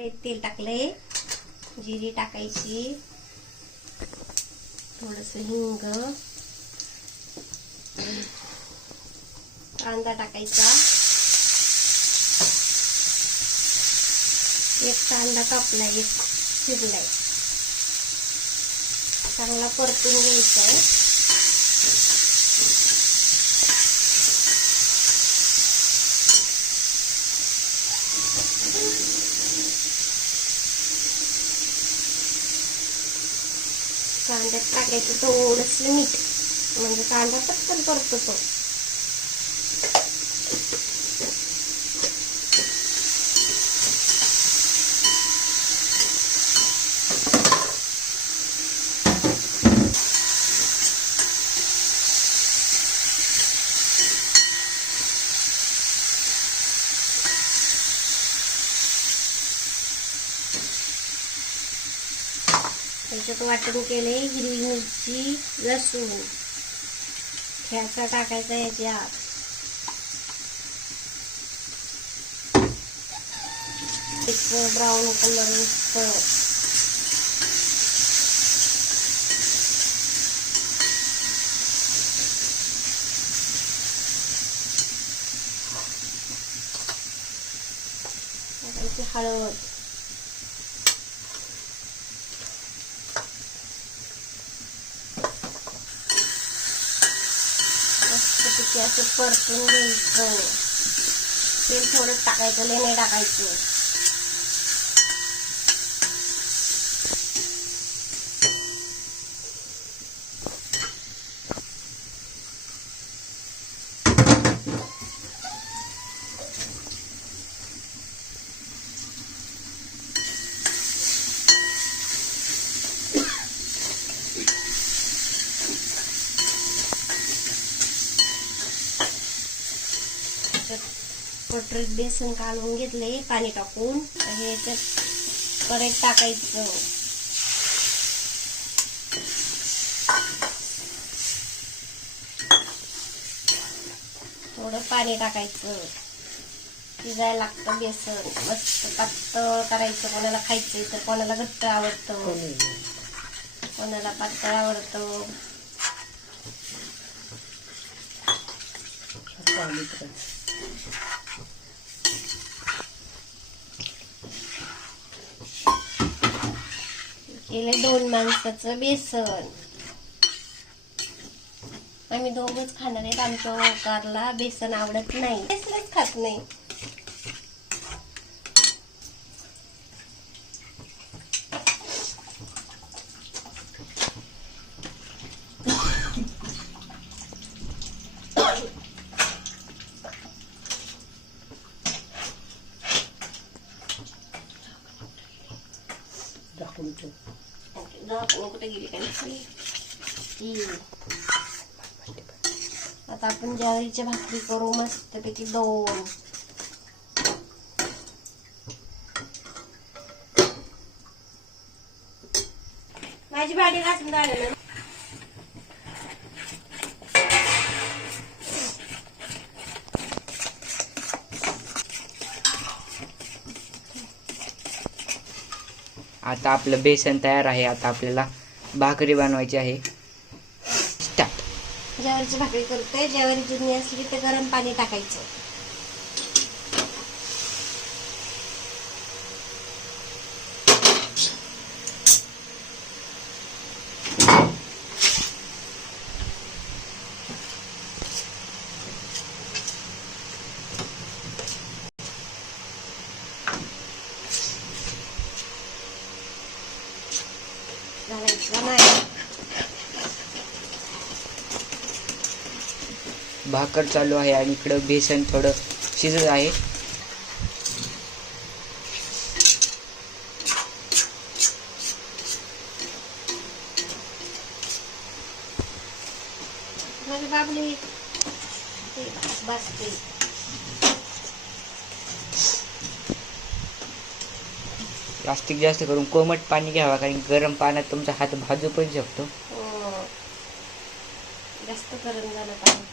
कढईत तेल टाकले, जिरी टाकायची, थोडस हिंग, कांदा टाकायचा, एक कांदा कापलाय, एक चिरलाय, चांगला परतून घ्यायचा आहे. कांद्यात टाकायचं थोडस मीठ, म्हणजे कांदा पटकन परततो. त्याच्यात वाटण केले हिरवी मिरची, लसूण, ठेचा टाकायचा याच्यात. एक ब्राऊन कलर टाकायची, हळद, असं परतून घ्यायचं. तेल थोडं टाकायचं, लय नाही टाकायचं. बटरीत बेसन काढून घेतले पाणी टाकून, हे याच्यात कढईत टाकायचं. थोडं पाणी टाकायचं, शिजायला लागतं बेसन. मस्त पातळ करायचं. कोणाला खायचंय तर कोणाला घट्ट आवडतं, कोणाला पातळ आवडतं. केले 2 माणसाचं बेसन. आम्ही दोघंच खाणार आहेत. आमच्या ओंकारला बेसन आवडत नाही, बेसनच खात नाही. कुठे गेली काय? आता आपण ज्वारीच्या भाकरी करू मस्तपैकी 2. माझी भांडी घासून झालं ना. आता आपलं बेसन तयार आहे. आता आपल्याला भाकरी बनवायची आहे. स्टार्ट. ज्वारीची भाकरी करतोय. ज्वारी जुनी असली तर गरम पाणी टाकायचं. घालायचं नाही. भाकर चालू आहे आणि इकडं बेसन थोडं शिजत आहे. बाबली बसते. जास्तीत जास्त करून कोमट पाणी घ्यावा, कारण गरम पाण्यात तुमचा हात भाजू पण शकतो. जास्त गरम झालं पाणी.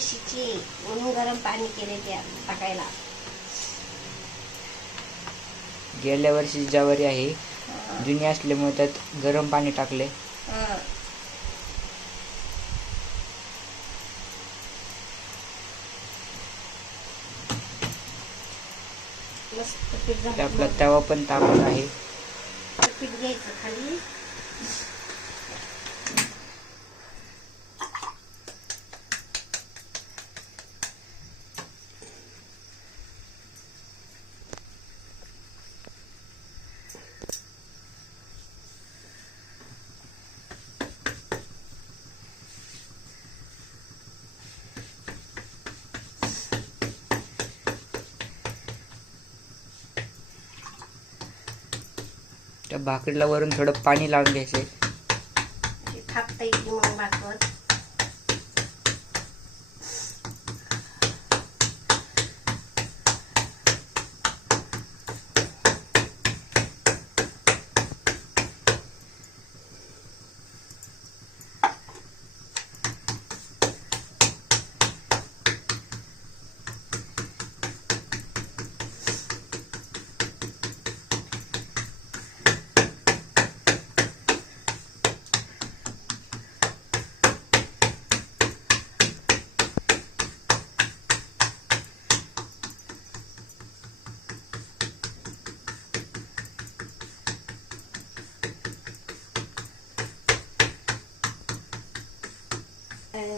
वर्षीची म्हणून गरम पाणी केले त्या टाकायला. गेल्या वर्षी ज्वारी आहे, हा. जुनी असल्यामुळे त्यात गरम पाणी टाकले. हा. मस्त पीठ आपला झालं. तवा पण तापत आहे. पीठ घ्यायचं खाली. त्या भाकरीला वरून थोडं पाणी लावून घ्यायचंय. थापता येते मग भाकर.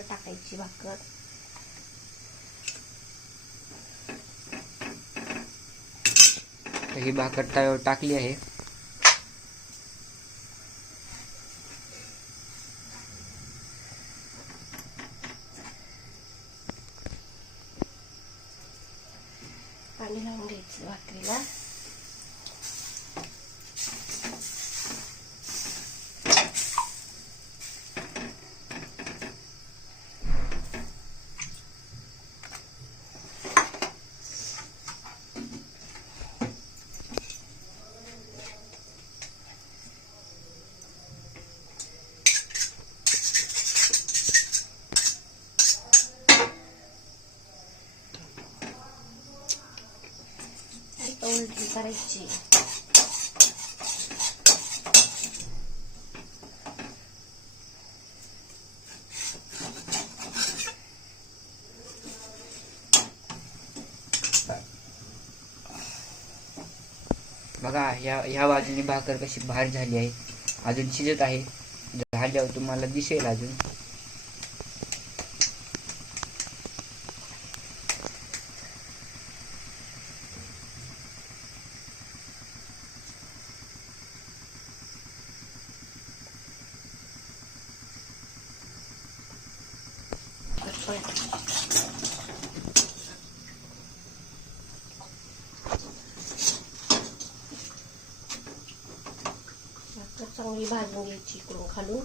टाकायची भाकर. तर ही भाकर तव्यावर टाकली आहे. पाणी लावून घ्यायचं भाकरीला. उलटी करायची. बघा ह्या बाजूनी भाकर कशी भारी झाली आहे. अजून शिजत आहे. झाल्यावर तुम्हाला दिसेल अजून. चांगली भाजून घ्यायची इकडून खालून.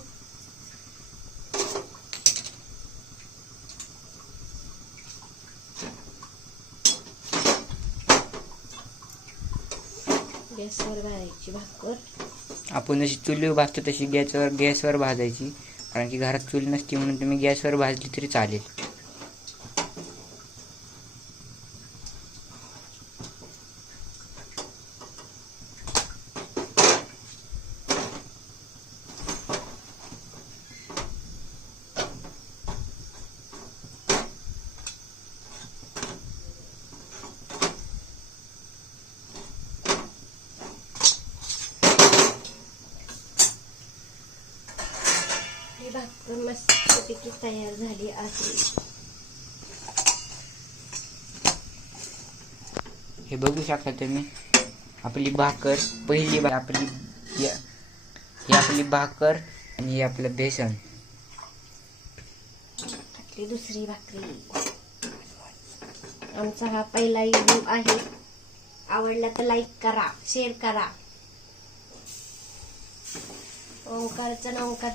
गॅसवर भाजायची भाकर. आपण जशी चुलीवर भाजतो तशी गॅसवर भाजायची. कारण की घरात चूल नसती म्हणून तुम्ही गॅसवर भाजली तरी चालेल. ही भाकर मस्तपैकी तयार झाली आहे. हे बघू शकता तुम्ही. आपली भाकर पहिली ही आपली भाकर आणि हे आपलं बेसन. आपली दुसरी भाकरी. आमचा हा पहिला व्हिडिओ आहे. आवडला तर लाईक करा, शेअर करा. ओंकारचं नाव ओंकार.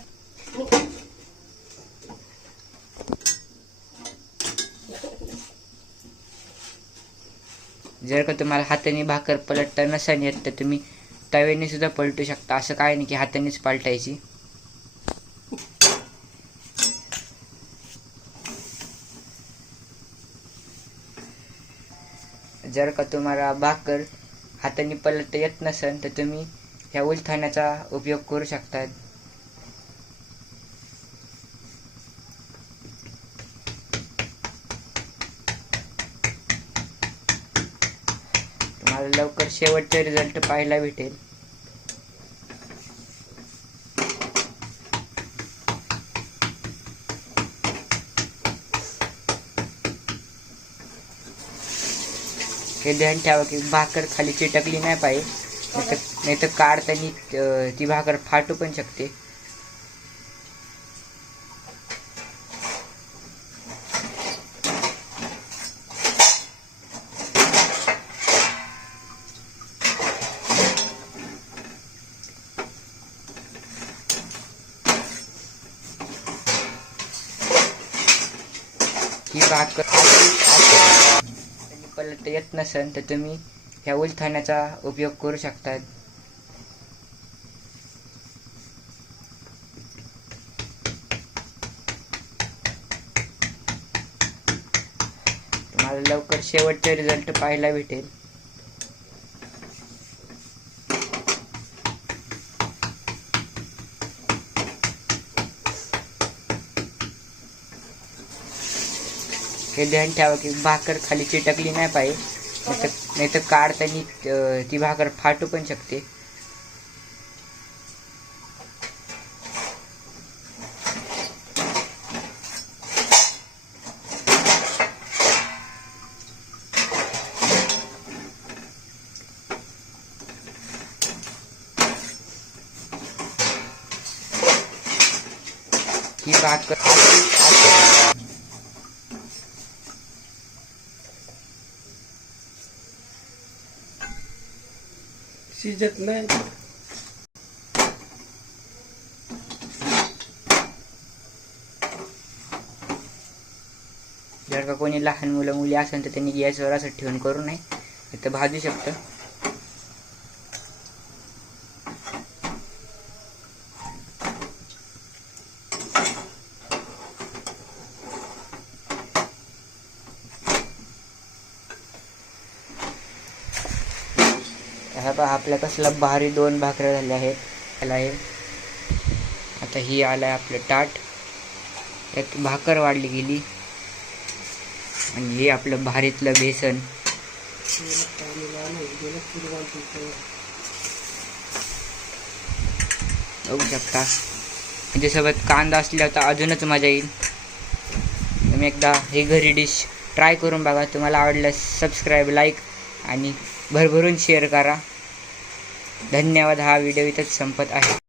जर का तुम्हाला हाताने भाकर पलटता नसेल येत तर तुम्ही तव्याने सुद्धा पलटू शकता. असं काय नाही की हातानेच पलटायची. जर का तुम्हाला भाकर हाताने पलटता येत नसेल तर तुम्ही ह्या उलथाण्याचा उपयोग करू शकता. तुम्हाला लवकर शेवटचा रिझल्ट पाहायला भेटेल. हे ध्यान ठेवा की भाकर खाली चिटकली नाही पाहिजे, नाही तर काढताना ती भाकर फाटू पण शकते. ही भाकर पलटता येत नसेल तर तुम्ही ह्या उलथाण्याचा उपयोग करू शकता. तुम्हाला लवकर शेवटचा रिझल्ट पाहायला भेटेल. हे ध्यान ठेवा की भाकर खाली चिटकली नाही पाहिजे, नाही तर काढताना ती भाकर फाटू पण शकते. ही भाकर शिजत नाही. जर का कोणी लहान मुलं मुली असेल तर त्यांनी गॅसवर असं ठेवून करू नये, इथं भाजू शकतं. ह्या पहा आपल्या कसला भारी 2 भाकऱ्या झाल्या आहेत. त्याला आहे आता ही आलाय आपलं ताट, यात भाकर वाढली गेली आणि हे आपलं भारीतलं बेसन. बघू शकता त्याच्यासोबत कांदा असल्यावर तर अजूनच मजा येईल. तुम्ही एकदा ही घरी डिश ट्राय करून बघा. तुम्हाला आवडल्यास सबस्क्राईब, लाईक आणि भरभरून शेअर करा. धन्यवाद. हा व्हिडिओ इथंच संपत आहे.